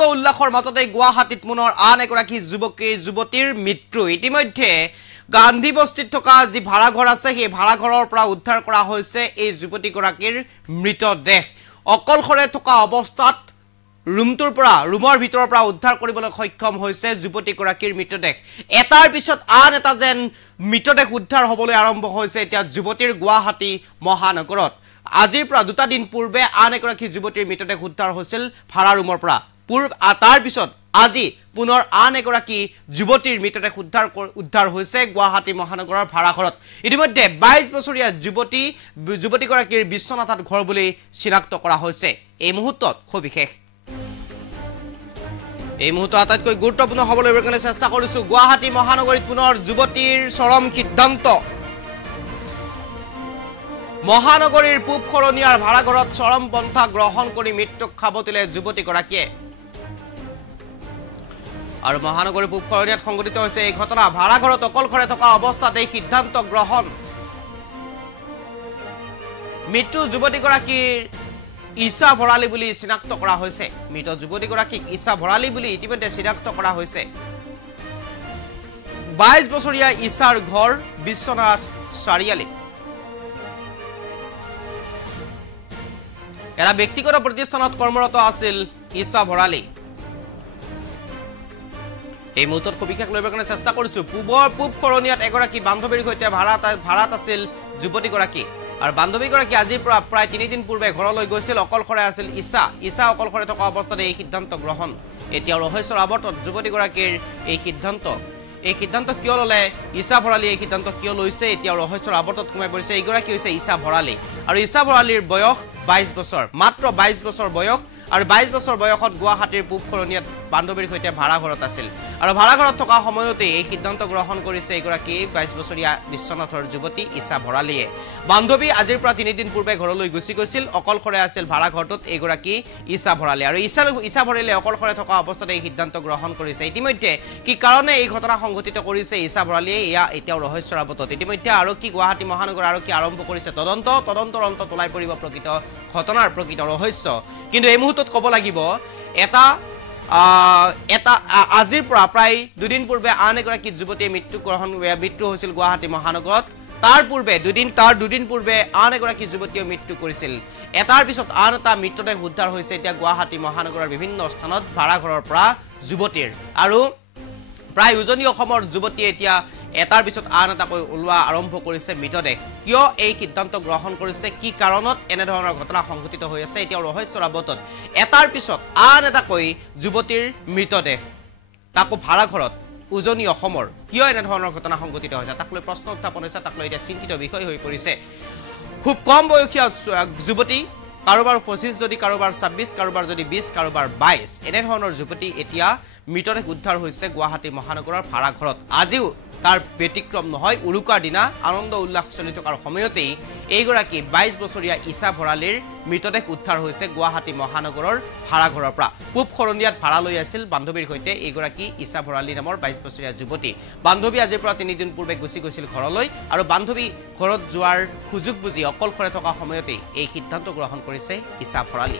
আনন্দ উল্লাসৰ মাজতে গুৱাহাটীত পুনৰ আন এগৰাকী যুৱতীৰ মৃত্যু ইতিমধ্যে গান্ধী বস্তিত থকা যি ভাড়াঘৰ আছে সেই ভাড়াঘৰৰ পৰা উদ্ধাৰ কৰা হৈছে এই যুৱতীগৰাকীৰ মৃতদেহ অকলখৰে থকা অৱস্থাত ৰুমৰ ভিতৰৰ পৰা উদ্ধাৰ কৰিবলৈ সক্ষম হৈছে যুৱতীগৰাকীৰ মৃতদেহ এটাৰ পিছত আন এটা যেন মৃতদেহ উদ্ধাৰ হ'বলৈ আৰম্ভ হৈছে এতিয়া যুৱতীৰ গুৱাহাটী মহানগৰত আজিৰ পৰা দুটা দিন পূৰ্বে আন এগৰাকী যুৱতীৰ মৃতদেহ উদ্ধাৰ হৈছিল ভাড়া ৰুমৰ পৰা তাৰ পিছত আজি পুনৰ আন এগৰাকী যুৱতীৰ মৃতদেহ উদ্ধাৰ হৈছে গুৱাহাটী মহানগৰৰ ভাড়াঘৰত ইতিমধ্যে 22 বছৰীয়া যুৱতীগৰাকীৰ বিশ্বনাথত ঘৰ বুলি চিনাক্ত কৰা হৈছে এই মুহূৰ্তত সবিশেষ এই মুহূৰ্তত আটাইতকৈ গুৰুত্বপূৰ্ণ হ'বলৈ কাৰণে চেষ্টা কৰিছো গুৱাহাটী মহানগৰীত পুনৰ যুৱতীৰ চৰম সিদ্ধান্ত মহানগৰীৰ পূব খৰণীয়াৰ ভাড়াঘৰত চৰম পন্থা গ্ৰহণ কৰি মৃত্যুক খাবতিলে যুৱতীগৰাকীয়ে আৰু মহানগৰীৰ পূব খৰণীয়াত সংঘটিত হৈছে এই ঘটনা ভাড়াঘৰত অকলখৰে থকা অৱস্থাত এই সিদ্ধান্ত গ্ৰহণ মৃত্যু যুৱতীগৰাকীৰ ঈশা ভৰালী বুলি চিনাক্ত কৰা হৈছে মৃত যুৱতীগৰাকীক ঈশা ভৰালী বুলি ইতিমধ্যে চিনাক্ত কৰা হৈছে 22 বছৰীয়া ঈশাৰ ঘৰ বিশ্বনাথ চাৰিআলি এৰা ব্যক্তিগত প্ৰতিষ্ঠানত কৰ্মৰত আছিল ঈশা ভৰালী এই মুহূৰ্তত সবিশেষ লবৰ কাৰণে চেষ্টা কৰিছো পূব খৰণীয়াত এগৰাকী বান্ধৱীৰ সৈতে ভাড়াত আছিল যুৱতীগৰাকী আৰু বান্ধৱীগৰাকী আজিৰ পৰা প্ৰায় 3 দিন পূৰ্বে ঘৰলৈ গৈছিল অকলখৰে আছিল ঈশা অকলখৰে থকা অৱস্থাত এই সিদ্ধান্ত গ্ৰহণ এতিয়া ৰহস্যৰ আৱৰ্তত যুৱতীগৰাকীৰ এই সিদ্ধান্ত কিয় ললে ঈশা ভৰালী এই সিদ্ধান্ত কিয় লৈছে এতিয়া ৰহস্যৰ আৱৰ্তত সোমাই পৰিছে এইগৰাকী হৈছে ঈশা ভৰালী আৰু ঈশা ভৰালীৰ বয়স 22 বছৰ মাত্ৰ 22 বছৰ বয়স আৰু 22 বছৰ বয়সত গুৱাহাটীৰ পূব খৰণীয়াত বান্ধৱীৰ সৈতে ভাড়াঘৰত আছিল আৰু ভাড়াঘৰত থকা সময়তে এই সিদ্ধান্ত গ্ৰহণ কৰিছে এগৰাকী 22 বছৰীয়া বিশ্বনাথৰ যুৱতী ঈশা ভৰালীয়ে বান্ধৱী আজিৰ পৰা 3 দিন পূৰ্বে ঘৰলৈ গুচি গৈছিল অকলখৰে আছিল ভাড়াঘৰটোত এগৰাকী ঈশা ভৰালী আৰু ঈশা ভৰালীয়ে অকলখৰে থকা অৱস্থাত এই সিদ্ধান্ত গ্ৰহণ কৰিছে ইতিমধ্যে কি কাৰণে এই ঘটনা সংঘটিত কৰিছে ঈশা ভৰালীয়ে এয়া এতিয়াও ৰহস্যৰ আৱৰ্তত ইতিমধ্যে আৰক্ষী গুৱাহাটী মহানগৰ আৰক্ষী আৰম্ভ কৰিছে তদন্তৰ অন্ত ওলাই পৰিব প্ৰকৃত ঘটনাৰ প্ৰকৃত ৰহস্য কিন্তু এই মুহূৰ্তত ক'ব লাগিব এটা আজিৰ পৰা প্ৰায় 2 দিন পূৰ্বে আন এগৰাকী যুৱতীয়ে মৃত্যু হৈছিল গুৱাহাটী মহানগৰত তাৰ পূৰ্বে দুদিন পূৰ্বে আন এগৰাকী যুৱতীয়ে মৃত্যু কৰিছিল এটাৰ পিছত আন এটা মৃতদেহ উদ্ধাৰ হৈছে এতিয়া গুৱাহাটী মহানগৰৰ বিভিন্ন স্থানত ভাড়াঘৰৰ পৰা যুৱতীৰ আৰু প্ৰায় উজনি অসমৰ যুৱতীয়ে এতিয়া এটাৰ পিছত আন এটাকৈ ওলোৱা আৰম্ভ কৰিছে মৃতদেহ কিয় এই সিদ্ধান্ত গ্ৰহণ কৰিছে কি কাৰণত এনে ধৰণৰ ঘটনা সংঘটিত হৈ আছে এতিয়া ৰহস্যৰ আৱৰ্তত এটাৰ পিছত আন এটাকৈ যুৱতীৰ মৃতদেহ তাকো ভাড়াঘৰত উজনি অসমৰ কিয় এনে ধৰণৰ ঘটনা সংঘটিত হৈছে তাক লৈ প্ৰশ্ন উত্থাপন হৈছে তাক লৈ এতিয়া চিন্তিত বিষয় হৈ পৰিছে খুব কম বয়সীয়া যুৱতী কাৰোবাৰ 25 যদি কাৰোবাৰ 26 কাৰোবাৰ যদি 20 কাৰোবাৰ 22 এনে ধৰণৰ যুৱতী এতিয়া মৃতদেহ উদ্ধাৰ হৈছে গুৱাহাটী মহানগৰৰ ভাড়াঘৰত আজিও তাৰ ব্যতিক্ৰম নহয় উৰুকাৰ দিনা আনন্দ উল্লাস চলি থকাৰ সময়তেই এইগৰাকী 22 বছৰীয়া ঈশা ভৰালীৰ মৃতদেহ উদ্ধাৰ হৈছে গুৱাহাটী মহানগৰৰ ভাড়াঘৰৰ পৰা পূব খৰণীয়াত ভাড়া লৈ আছিল বান্ধৱীৰ সৈতে এইগৰাকী ঈশা ভৰালী নামৰ 22 বছৰীয়া যুৱতী বান্ধৱী আজিৰ পৰা 3 দিন পূৰ্বে গুচি গৈছিল ঘৰলৈ আৰু বান্ধৱী ঘৰত যোৱাৰ সুযোগ বুজি অকলখৰে থকা সময়তেই এই সিদ্ধান্ত গ্ৰহণ কৰিছে ঈশা ভৰালী